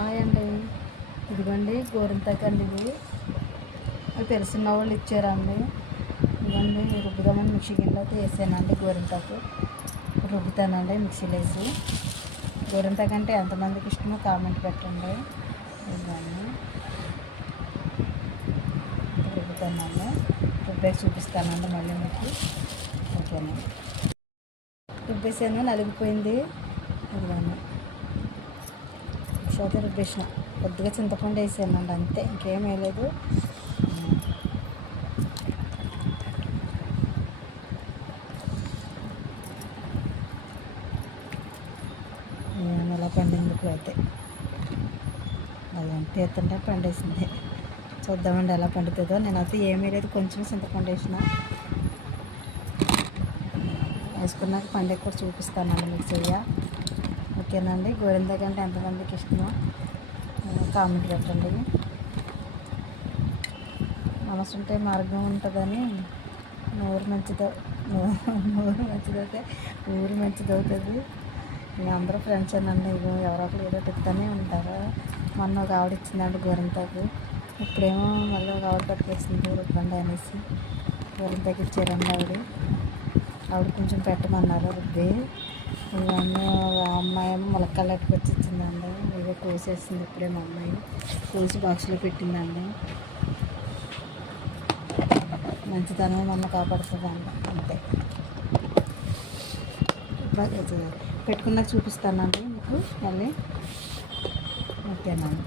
Hi అండి, ఇదిగోండి గోరింతాకండి. ఇవి తెలిసిన వాళ్ళు ఇచ్చారండి. ఇదిగోండి రుబ్బుదామని మిక్సీ గిన్నెలో వేసానండి. గోరింతాకు రుబ్బుతానండి మిక్సీలో వేసి. గోరింతాకు అంటే ఎంతమందికి ఇష్టమో కామెంట్ పెట్టండి. ఇదిగోండి రుబ్బుతానండి, రుబ్బేసి చూపిస్తానండి మళ్ళీ మీకు. ఓకేనండి, రుబ్బేసాను, నలిగిపోయింది. ఇదిగోండి అయితే రుబ్బేసిన, కొద్దిగా చింతపండు వేసానండి, అంతే, ఇంకేం వేయలేదు. ఎలా పండింది ఇప్పుడైతే, అది తీర్థంటే పండేసింది. చూద్దామండి ఎలా పండుతుందో. నేనైతే ఏమీ లేదు, కొంచెం చింతపండు వేసుకున్నాక పండుగ కూడా చూపిస్తానండి మీకు చెయ్య. ఓకేనండి, గోరింతాకు అంటే ఎంతమందికి ఇష్టమో కామెంట్ పెట్టండి. మనసు ఉంటే మార్గం ఉంటుందని, నోరు మంచిదవుతే ఊరు మంచిదవుతుంది. ఇక అందరూ ఫ్రెండ్స్ అనండి, ఇగో ఎవరో ఒకరు ఏదో చెప్తానే ఉంటారు. మొన్న ఒక ఆవిడ ఇచ్చిందండి గోరింతాకు, ఇప్పుడేమో మళ్ళీ ఒక ఆవిడ పట్టుకొచ్చింది రుబ్బండి అనేసి. గోరింతాకు ఇచ్చారండి ఆవిడ కొంచెం పెట్టమన్నారు రుబ్బి. ఇవన్నీ అమ్మాయి ఏమో ములక్కాయలు అట్టుకొచ్చి ఇచ్చిందండి. ఇవే కోసేసింది ఇప్పుడే మా అమ్మాయి, కోసి బాక్స్లో పెట్టిందండి. మంచితనం మన కాపాడుతుందండి, అంతే. పెట్టుకున్నాక చూపిస్తానండి మీకు మళ్ళీ. ఓకేనండి.